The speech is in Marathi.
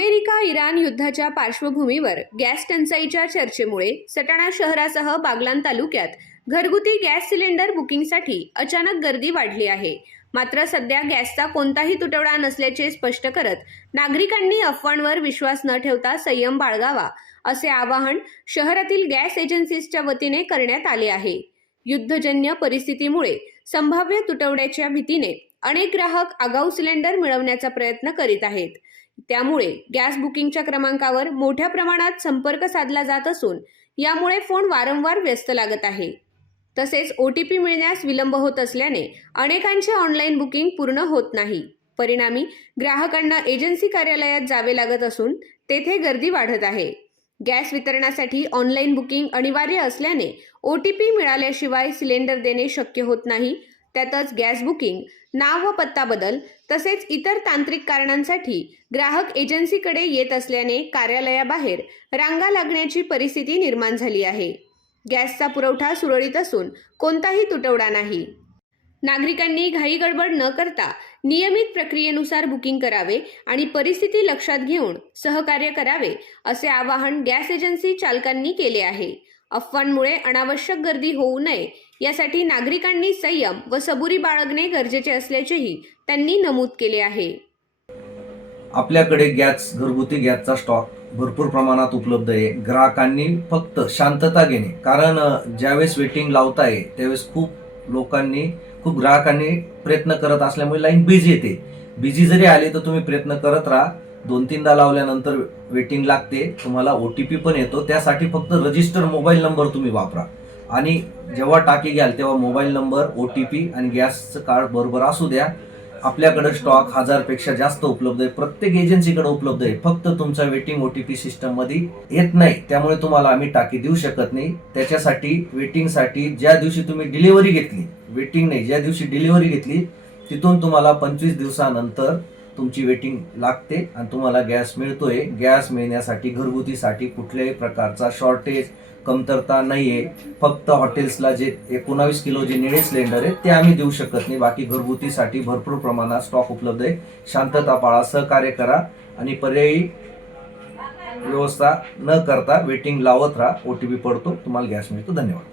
अमेरिका-इराण युद्धाच्या पार्श्वभूमीवर गॅस टंचाईच्या चर्चेमुळे सटाणा शहरासह बागलाण तालुक्यात घरगुती गॅस सिलेंडर बुकिंगसाठी अचानक गर्दी वाढली आहे। मात्र सध्या गॅसचा कोणताही तुटवडा नसल्याचे स्पष्ट करत नागरिकांनी अफवांवर विश्वास न ठेवता संयम बाळगावा असे आवाहन शहरातील गॅस एजन्सीजच्या वतीने करण्यात आले आहे। युद्धजन्य परिस्थितीमुळे संभाव्य तुटवड्याच्या भीतीने अनेक ग्राहक आगाऊ सिलेंडर मिळवण्याचा प्रयत्न करीत आहेत। त्यामुळे गॅस बुकिंगच्या क्रमांकावर मोठ्या प्रमाणात संपर्क साधला जात असून यामुळे फोन वारंवार व्यस्त लागत आहे। तसेच OTP मिळण्यास विलंब होत असल्याने अनेकांचे ऑनलाईन बुकिंग पूर्ण होत नाही। परिणामी ग्राहकांना एजन्सी कार्यालयात जावे लागत असून तेथे गर्दी वाढत आहे। गॅस वितरणासाठी ऑनलाईन बुकिंग अनिवार्य असल्याने OTP मिळाल्याशिवाय सिलेंडर देणे शक्य होत नाही। त्यातच गॅस बुकिंग, नाव व पत्ता बदल तसेच इतर तांत्रिक कारणांसाठी ग्राहक एजन्सीकडे येत असल्याने कार्यालयाबाहेर रांगा लागण्याची परिस्थिती निर्माण झाली आहे। गॅसचा पुरवठा सुरळीत असून कोणताही तुटवडा नाही। नागरिकांनी घाई गडबड न करता नियमित प्रक्रियेनुसार बुकिंग करावे आणि परिस्थिती लक्षात घेऊन सहकार्य करावे असे आवाहन गॅस एजन्सी चालकांनी केले आहे। अफवांमुळे अनावश्यक गर्दी होऊ नये यासाठी नागरिकांनी संयम व सबुरी बाळगणे गरजेचे असल्याचेही त्यांनी नमूद केले आहे। आपल्याकडे घरगुती गॅसचा स्टॉक भरपूर प्रमाणात उपलब्ध आहे। ग्राहकांनी फक्त शांतता घेणे, कारण ज्यावेळेस वेटिंग लावताय त्यावेळेस खूप ग्राहकांनी प्रयत्न करत असल्यामुळे लाईन बिझी येते। बिझी जरी आली तर तुम्ही प्रयत्न करत राहा। 2-3दा लावल्यानंतर वेटिंग लागते, तुम्हाला OTP पण येतो। त्यासाठी फक्त रजिस्टर मोबाईल नंबर तुम्ही वापरा आणि जेव्हा टाकी घ्याल तेव्हा मोबाईल नंबर, OTP आणि गॅसचं कार्ड बरोबर असू द्या। आपल्याकडे स्टॉक 1000 पेक्षा जास्त उपलब्ध आहे, प्रत्येक एजन्सीकडे उपलब्ध आहे। फक्त तुमचा वेटिंग OTP सिस्टम मध्ये येत नाही, त्यामुळे तुम्हाला आम्ही टाकी देऊ शकत नाही। त्याच्यासाठी वेटिंगसाठी ज्या दिवशी तुम्ही डिलिव्हरी घेतली, वेटिंग नाही, ज्या दिवशी डिलिव्हरी घेतली तिथून तुम्हाला 25 दिवसानंतर तुमची वेटिंग लागते आणि तुम्हाला गॅस मिळतोय। गॅस मिळण्यासाठी घरगुतीसाठी कुठल्याही प्रकारचा शॉर्टेज, कमतरता नाहीये। फक्त हॉटेल्सला जे 19 किलो जे निळे सिलेंडर आहे ते आम्ही देऊ शकत नाही। बाकी घरगुतीसाठी भरपूर प्रमाणात स्टॉक उपलब्ध आहे। शांतता पाळा, सहकार्य करा आणि पर्यायी व्यवस्था न करता वेटिंग लावत राहा। OTP पडतो, तुम्हाला गॅस मिळतो। धन्यवाद।